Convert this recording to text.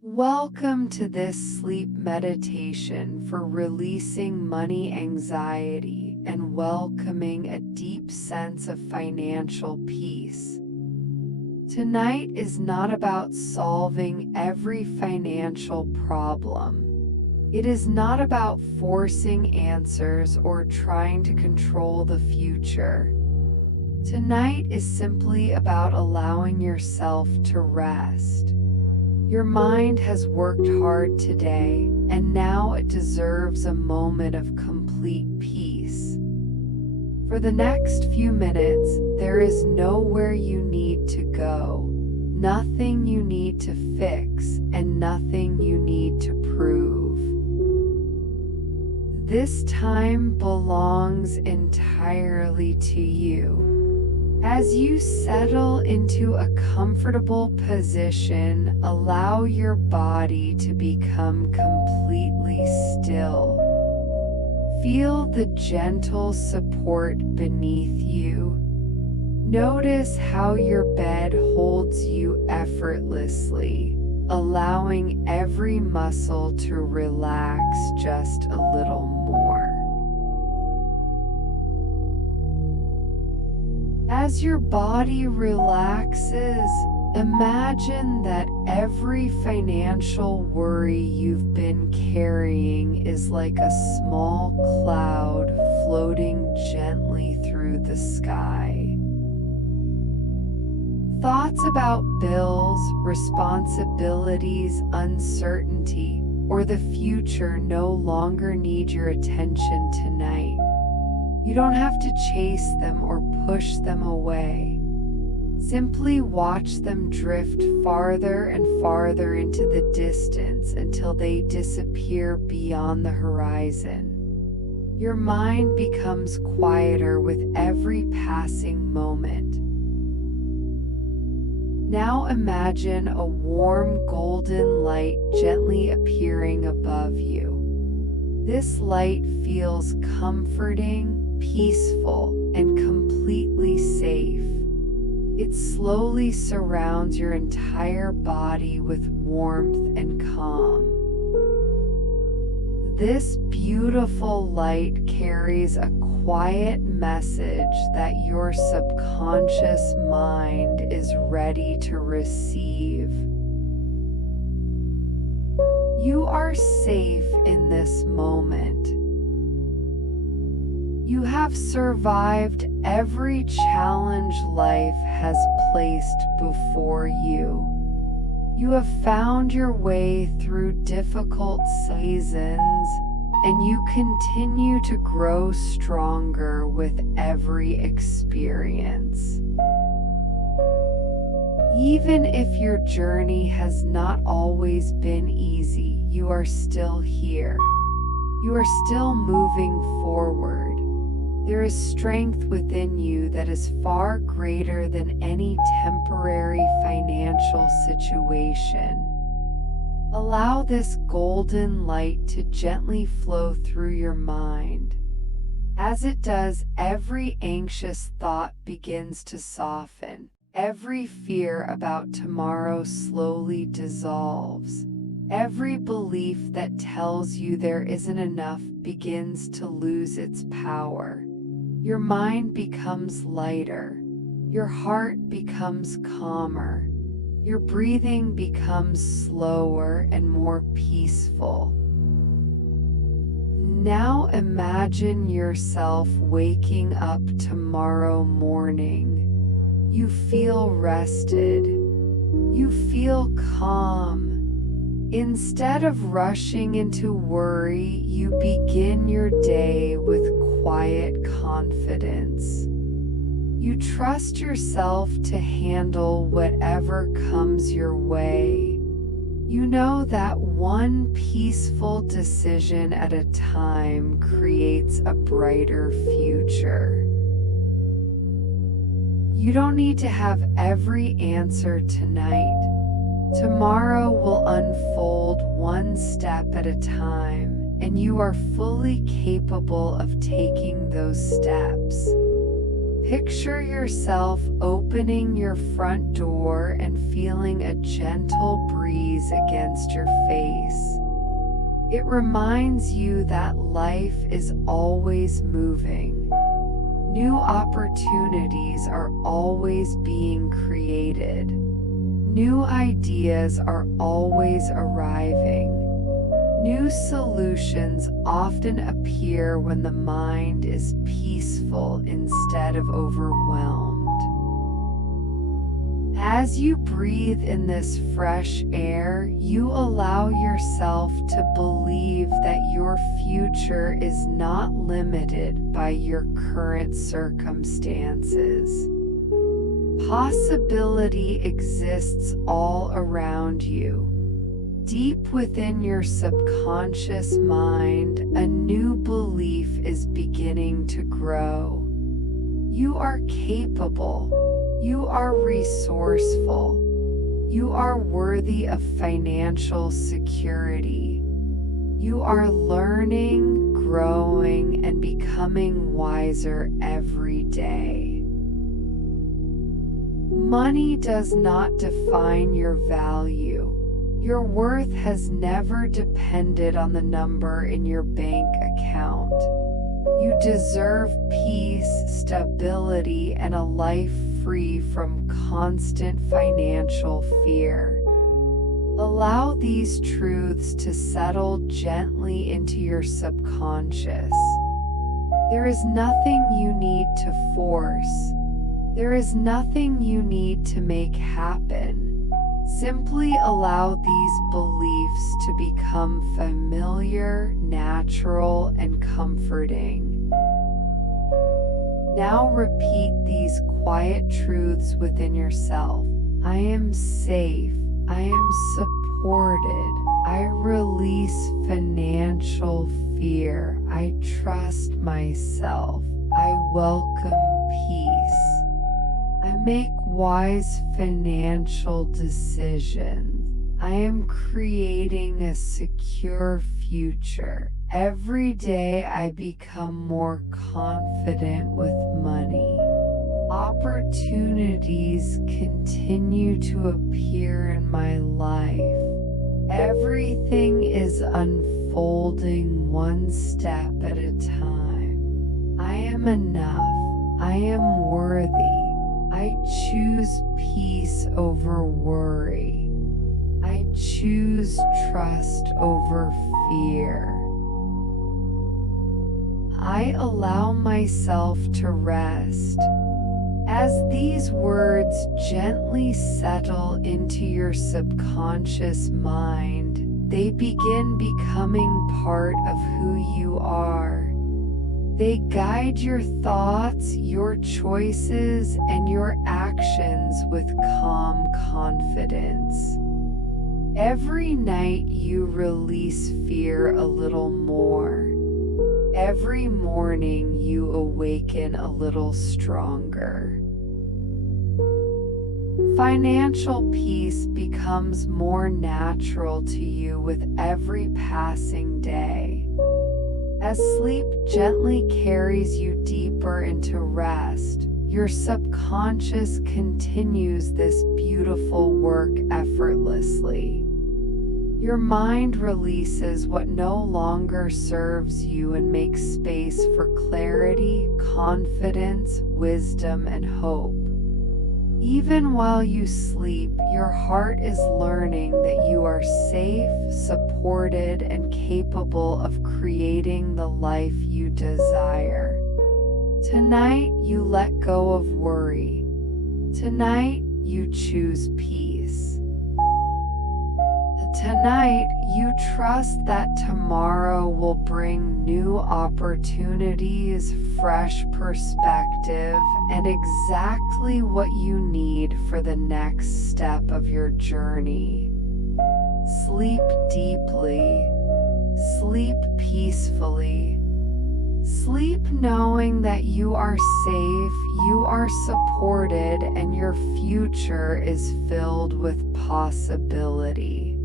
Welcome to this sleep meditation for releasing money anxiety and welcoming a deep sense of financial peace. Tonight is not about solving every financial problem. It is not about forcing answers or trying to control the future. Tonight is simply about allowing yourself to rest. Your mind has worked hard today, and now it deserves a moment of complete peace. For the next few minutes, there is nowhere you need to go, nothing you need to fix, and nothing you need to prove. This time belongs entirely to you. As you settle into a comfortable position, allow your body to become completely still. Feel the gentle support beneath you. Notice how your bed holds you effortlessly, allowing every muscle to relax just a little more. As your body relaxes, imagine that every financial worry you've been carrying is like a small cloud floating gently through the sky. Thoughts about bills, responsibilities, uncertainty, or the future no longer need your attention tonight. You don't have to chase them or push them away. Simply watch them drift farther and farther into the distance until they disappear beyond the horizon. Your mind becomes quieter with every passing moment. Now imagine a warm golden light gently appearing above you. This light feels comforting, peaceful, and completely safe. It slowly surrounds your entire body with warmth and calm. This beautiful light carries a quiet message that your subconscious mind is ready to receive. You are safe in this moment. You have survived every challenge life has placed before you. You have found your way through difficult seasons, and you continue to grow stronger with every experience. Even if your journey has not always been easy, you are still here. You are still moving forward. There is strength within you that is far greater than any temporary financial situation. Allow this golden light to gently flow through your mind. As it does, every anxious thought begins to soften. Every fear about tomorrow slowly dissolves. Every belief that tells you there isn't enough begins to lose its power. Your mind becomes lighter. Your heart becomes calmer. Your breathing becomes slower and more peaceful. Now imagine yourself waking up tomorrow morning. You feel rested. You feel calm. Instead of rushing into worry, you begin your day with quiet confidence. You trust yourself to handle whatever comes your way. You know that one peaceful decision at a time creates a brighter future. You don't need to have every answer tonight. Tomorrow will unfold one step at a time, and you are fully capable of taking those steps. Picture yourself opening your front door and feeling a gentle breeze against your face. It reminds you that life is always moving. New opportunities are always being created. New ideas are always arriving. New solutions often appear when the mind is peaceful instead of overwhelmed. As you breathe in this fresh air, you allow yourself to believe that your future is not limited by your current circumstances. Possibility exists all around you. Deep within your subconscious mind, a new belief is beginning to grow. You are capable. You are resourceful. You are worthy of financial security. You are learning, growing, and becoming wiser every day. Money does not define your value. Your worth has never depended on the number in your bank account. You deserve peace, stability, and a life free from constant financial fear. Allow these truths to settle gently into your subconscious. There is nothing you need to force. There is nothing you need to make happen. Simply allow these beliefs to become familiar, natural, and comforting. Now repeat these quiet truths within yourself. I am safe. I am supported. I release financial fear. I trust myself. I welcome peace. I make wise financial decisions. I am creating a secure future. Every day I become more confident with money. Opportunities continue to appear in my life. Everything is unfolding one step at a time. I am enough. I am worthy. I choose peace over worry. I choose trust over fear. I allow myself to rest. As these words gently settle into your subconscious mind, they begin becoming part of who you are. They guide your thoughts, your choices, and your actions with calm confidence. Every night you release fear a little more. Every morning you awaken a little stronger. Financial peace becomes more natural to you with every passing day. As sleep gently carries you deeper into rest, your subconscious continues this beautiful work effortlessly. Your mind releases what no longer serves you and makes space for clarity, confidence, wisdom, and hope. Even while you sleep, your heart is learning that you are safe, supported, and capable of creating the life you desire. Tonight, you let go of worry. Tonight, you choose peace. Tonight, you trust that tomorrow will bring new opportunities, fresh perspective, and exactly what you need for the next step of your journey. Sleep deeply. Sleep peacefully. Sleep knowing that you are safe, you are supported, and your future is filled with possibility.